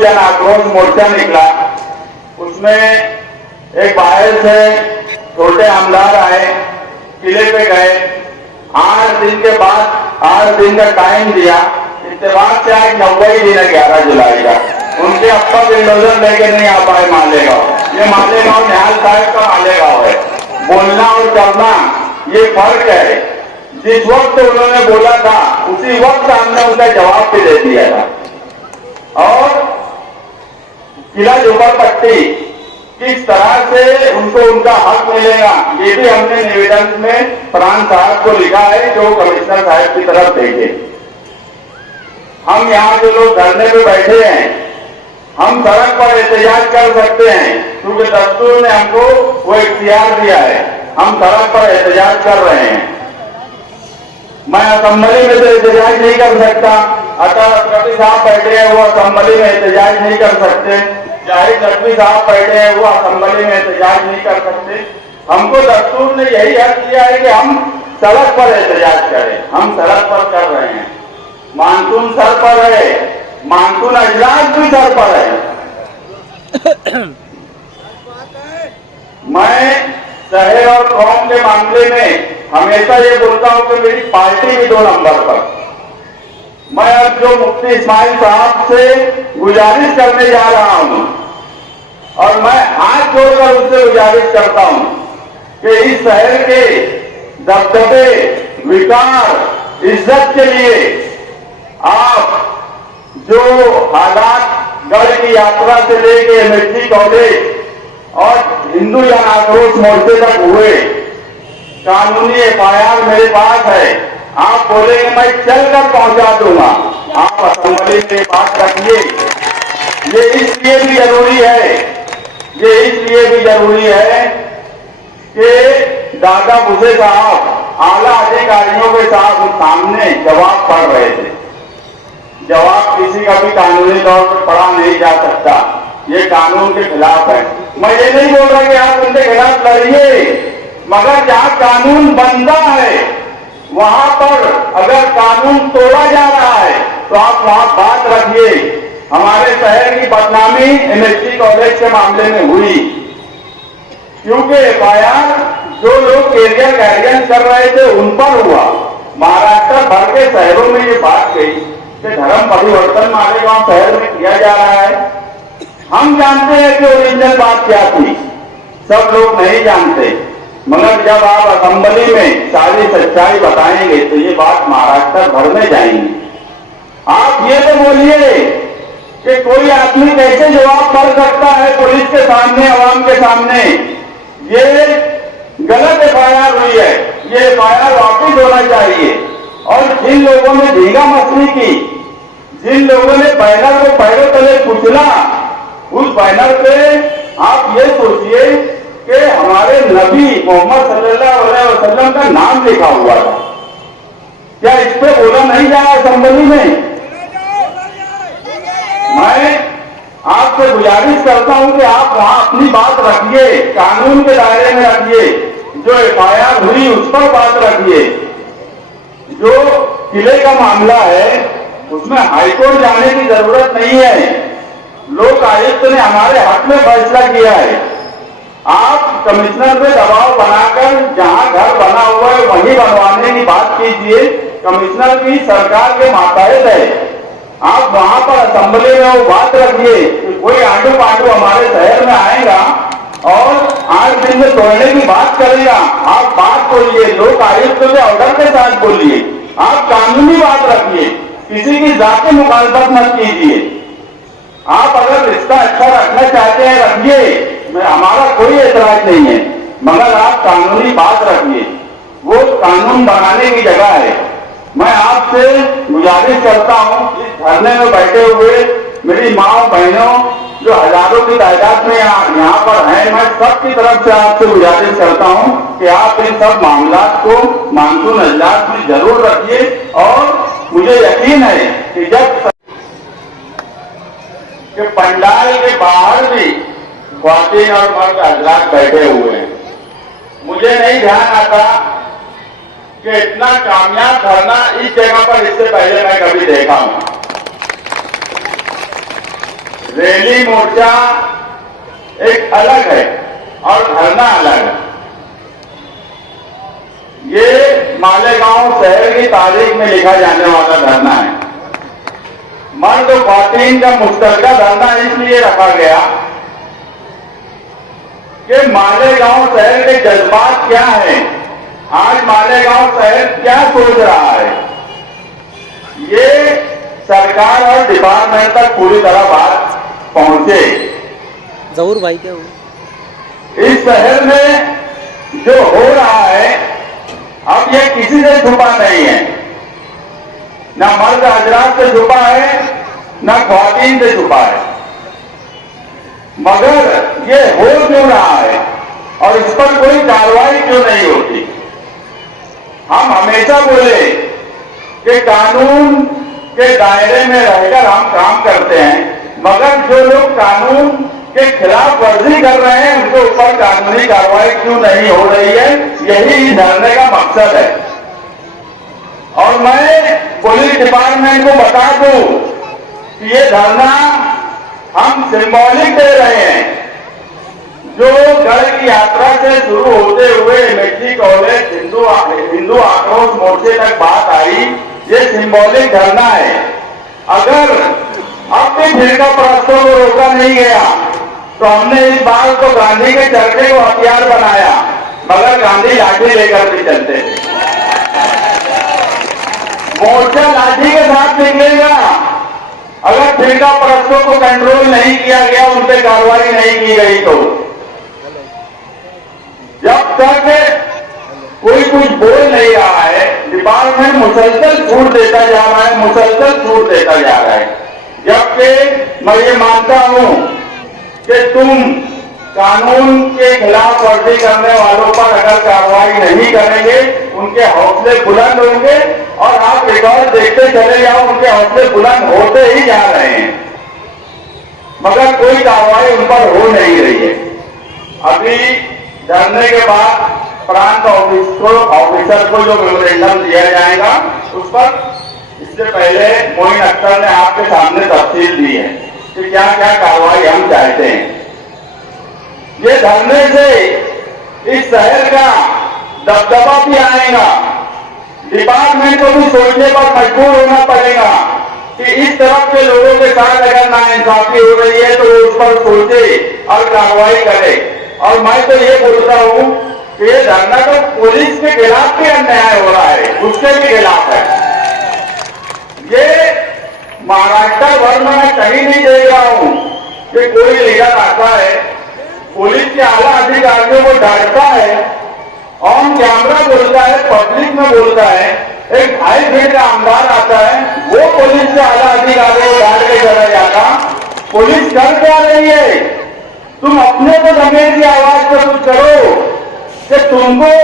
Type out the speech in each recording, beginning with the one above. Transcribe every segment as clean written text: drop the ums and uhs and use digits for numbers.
जन आक्रोश मोर्चा निकला। उसमें एक बाहर से छोटे आमदार आए, किले पे गए, 8 दिन के बाद 8 दिन का टाइम दिया। इत्तेफाक से आज 90 दिन है 11 जुलाई का। उनके अप्पा बिल्डोजर लेके नहीं आ पाए मालेगांव। ये मालेगांव निहाल साहब का मालेगांव है। बोलना और करना ये फर्क है। जिस वक्त उन्होंने बोला था उसी वक्त हमने उनका जवाब भी दे दिया था। और किला झोपड़पट्टी किस तरह से उनको उनका हक मिलेगा ये भी हमने निवेदन में प्राण साहब को लिखा है, जो कमिश्नर साहब की तरफ देखे। हम यहाँ जो लोग धरने पे बैठे हैं, हम सड़क पर एहतजाज कर सकते हैं क्योंकि दस्तूर ने हमको वो इख्तियार दिया है। हम सड़क पर एहतजाज कर रहे हैं। मैं असेंबली में तो एहतजाज नहीं कर सकता। अतः कवि साहब बैठे हैं, वो असेंबली में एहतजाज नहीं कर सकते। जाहिद नकवी साहब बैठे हैं, वो असेंबली में एहतजाज नहीं कर सकते। हमको दस्तूर ने यही हक दिया है कि हम सड़क पर एहतजाज करें। हम सड़क पर कर रहे हैं। मानसून सर पर है, मानसून अजलास भी सर पर है। मैं शहर और कौम के मामले में हमेशा ये बोलता हूं कि मेरी पार्टी भी 2 नंबर पर। मैं अब जो मुफ्ती इस्माइल साहब से गुजारिश करने जा रहा हूं और मैं हाथ जोड़कर उससे गुजारिश करता हूं कि इस शहर के दबदबे, विकार, इज्जत के लिए आप जो हालात गढ़ की यात्रा से लेके एमएससी कॉलेज और हिंदू जन आक्रोश मोर्चे तक हुए, कानूनी एफआईआर मेरे पास है। आप बोलेंगे मैं चलकर पहुंचा दूंगा। आप असेंबली में बात रखिए। ये इसलिए भी जरूरी है, ये इसलिए भी जरूरी है कि दादा भूसे साहब आला अधिकारियों के सामने जवाब पढ़ रहे थे। जवाब किसी का भी कानूनी तौर पर पढ़ा नहीं जा सकता, ये कानून के खिलाफ है। मैं ये नहीं बोल रहा कि आप उनके खिलाफ लड़िए, मगर जहां कानून बनता है वहां पर अगर कानून तोड़ा जा रहा है तो आप वहां बात रखिए। हमारे शहर की बदनामी एमएससी कॉलेज के मामले में हुई क्योंकि एफआईआर जो लोग एरिया गाइडेंस कर रहे थे उन पर हुआ। महाराष्ट्र भर के शहरों में ये बात गई कि धर्म परिवर्तन मालेगांव शहर में किया जा रहा है। हम जानते हैं कि ओरिजिनल बात क्या थी, सब लोग नहीं जानते, मगर जब आप असेंबली में सारी सच्चाई बताएंगे तो ये बात महाराष्ट्र भर में जाएंगी। आप ये तो बोलिए कि कोई आदमी कैसे जवाब कर सकता है पुलिस के सामने, आवाम के सामने। ये गलत एफआईआर हुई है, ये एफआईआर वापिस होना चाहिए। और जिन लोगों ने झींगा मछली की, जिन लोगों ने बैनर को पैरों तले कुचला, उस बैनर पे आप ये सोचिए कि हमारे नबी मोहम्मद सल्लल्लाहु अलैहि वसल्लम का नाम लिखा हुआ था। क्या इस पे बोला नहीं जा रहा असेंबली में? मैं आपसे गुजारिश करता हूं कि आप वहां अपनी बात रखिए, कानून के दायरे में रखिए। जो एफआईआर हुई उस पर बात रखिए। जो किले का मामला है उसमें हाईकोर्ट जाने की जरूरत नहीं है। लोक आयुक्त ने हमारे हक में फैसला किया है। आप कमिश्नर पे दबाव बनाकर जहां घर बना हुआ है वहीं बनवाने की बात कीजिए। कमिश्नर की सरकार के मातहत है। आप वहां पर असेंबली में वो बात रखिए कि कोई आंडू पांडू हमारे शहर में आएगा और 8 दिन में तोड़ने की बात करेगा। आप बात बोलिए, लोक आयुक्त के ऑर्डर के साथ बोलिए। आप कानूनी बात रखिए, किसी की जाति मुखालफत मत कीजिए। आप अगर रिश्ता अच्छा रखना चाहते हैं रखिए, हमारा कोई एतराज नहीं है, मगर आप कानूनी बात रखिए। वो कानून बनाने की जगह है। मैं आपसे गुजारिश करता हूं, इस धरने में बैठे हुए मेरी माँ बहनों जो हजारों की तादाद में यहाँ पर हैं, मैं सबकी तरफ से आपसे गुजारिश करता हूं कि आप इन सब मामलात को मानसून अजलास में जरूर रखिए। और मुझे यकीन है कि जब कि पंडाल के बाहर भी ख्वातीन और मर्द हजरात बैठे हुए हैं। मुझे नहीं ध्यान आता कि इतना कामयाब धरना इस जगह पर इससे पहले मैं कभी देखा हूं। रैली मोर्चा एक अलग है और धरना अलग है। ये मालेगांव शहर की तारीख में लिखा जाने वाला धरना है। मर्द और ख्वातीन का मुश्तरका धरना इसलिए रखा गया कि मालेगांव शहर के जज्बात क्या हैं, आज मालेगांव शहर क्या सोच रहा है, ये सरकार और डिपार्टमेंट तक पूरी तरह बात पहुंचे। जरूर भाई क्या हो इस शहर में जो हो रहा है अब ये किसी से छुपा नहीं है, ना मर्द हजरात से छुपा है ना ख्वातीन से छुपा है। मगर ये हो क्यों रहा है और इस पर कोई कार्रवाई क्यों नहीं होती? हम हमेशा बोले कि कानून के दायरे में रहकर हम काम करते हैं, मगर जो लोग कानून के खिलाफ वर्जी कर रहे हैं उनके ऊपर कानूनी कार्रवाई क्यों नहीं हो रही है, यही धरने का मकसद है। और मैं पुलिस डिपार्टमेंट को बता दूं कि ये धरना हम सिंबॉलिक दे रहे हैं। जो गढ़ की यात्रा से शुरू होते हुए एमएसजी कॉलेज हिंदू आक्रोश मोर्चे तक बात आई, ये सिंबॉलिक धरना है। अगर अब भी फिरका परस्तों को रोका नहीं गया तो हमने इस बार तो गांधी के चरखे को हथियार बनाया, मगर गांधी लाठी लेकर भी चलते थे। मोर्चा लाठी के साथ निकलेगा अगर फिरका परस्तों को कंट्रोल नहीं किया गया, उन पर कार्रवाई नहीं की गई तो। जब तक कोई कुछ बोल नहीं रहा है, डिपार्टमेंट मुसलसल छूट देता जा रहा है, मुसलसल छूट देता जा रहा है। जबकि मैं ये मानता हूं कि तुम कानून के खिलाफ वर्जी करने वालों पर अगर कार्रवाई नहीं करेंगे, उनके हौसले बुलंद होंगे और आप रिकॉर्ड देखते चले जाओ, उनके हौसले बुलंद होते ही जा रहे हैं, मगर कोई कार्रवाई उन पर हो नहीं रही है। अभी धरने के बाद प्रांत ऑफिसर को जो मेमोरेंडम दिया जाएगा उस पर इससे पहले मोइन अख्तर ने आपके सामने तफसील दी है कि क्या क्या कार्रवाई हम चाहते हैं। ये धरने से इस शहर का दबदबा भी आएगा, डिपार्टमेंट को भी सोचने पर मजबूर होना पड़ेगा कि इस तरफ के लोगों के साथ अगर नाइंसाफी हो रही है तो उस पर सोचे और कार्रवाई करे। और मैं तो ये बोलता हूं कि ये धरना तो पुलिस के खिलाफ भी अन्याय हो रहा है, उसके भी खिलाफ है। ये महाराष्ट्र भर में मैं कहीं नहीं देख रहा हूं कि कोई लीडर आता है, पुलिस के आला अधिकारियों को डांटता है, ऑन कैमरा बोलता है, पब्लिक में बोलता है, एक 2.5 फीट का आमदार आता है, वो पुलिस के आला अधिकारियों को डांट के चला जाता। पुलिस कर क्या रही है? तुम अपने को जमीन की आवाज पर कुछ करो कि तुमको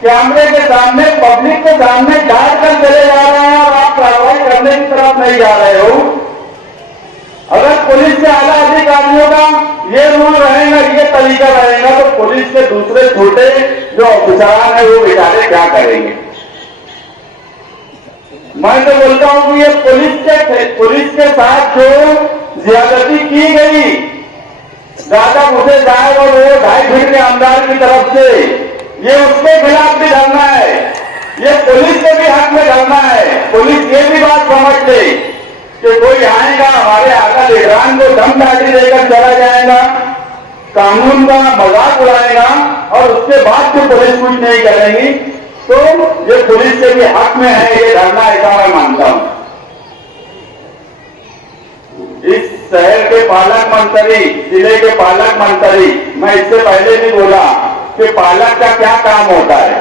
कैमरे के सामने, पब्लिक के सामने डांट कर चले जा रहे हैं और आप कार्रवाई करने की तरफ नहीं जा रहे हो। अगर पुलिस के आला अधिकारियों का ये रूल रहेगा, ये तरीका रहेगा, तो पुलिस के दूसरे छोटे जो ऑफिसरान है वो बेचारे क्या करेंगे? मैं तो बोलता हूं कि ये पुलिस के साथ जो ज्यादती की गई, ज्यादा घुसे जाए और वो 2.5 फीट के आमदार की तरफ से, ये उसके खिलाफ भी धरना है, ये पुलिस के भी हक में धरना है। पुलिस ये भी बात समझ ले कि कोई आएगा हमारे आका लीडरान को दम लाठी देकर चला जाएगा, कानून का मजाक उड़ाएगा और उसके बाद भी पुलिस कुछ नहीं करेगी, तो ये पुलिस के भी हक में है ये धरना, ऐसा मैं मानता हूं। इस शहर के पालक मंत्री, जिले के पालक मंत्री, मैं इससे पहले भी बोला कि पालक का क्या काम होता है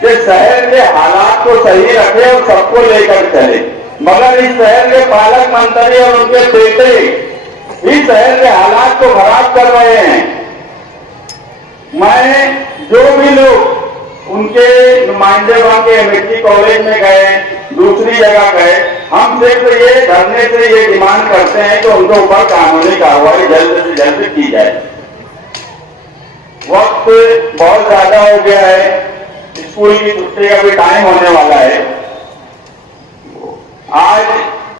कि शहर के हालात को सही रखे और सबको लेकर चले, मगर इस शहर के पालक मंत्री और उनके बेटे इस शहर के हालात को खराब कर रहे हैं। मैं जो भी लोग उनके नुमाइंदे बन के एमएसजी कॉलेज में गए, दूसरी जगह गए, हम सिर्फ ये धरने से ये डिमांड करते हैं कि उनके ऊपर कानूनी कार्रवाई जल्द से जल्द की जाए। वक्त बहुत ज्यादा हो गया है, स्कूल की छुट्टी का भी टाइम होने वाला है। आज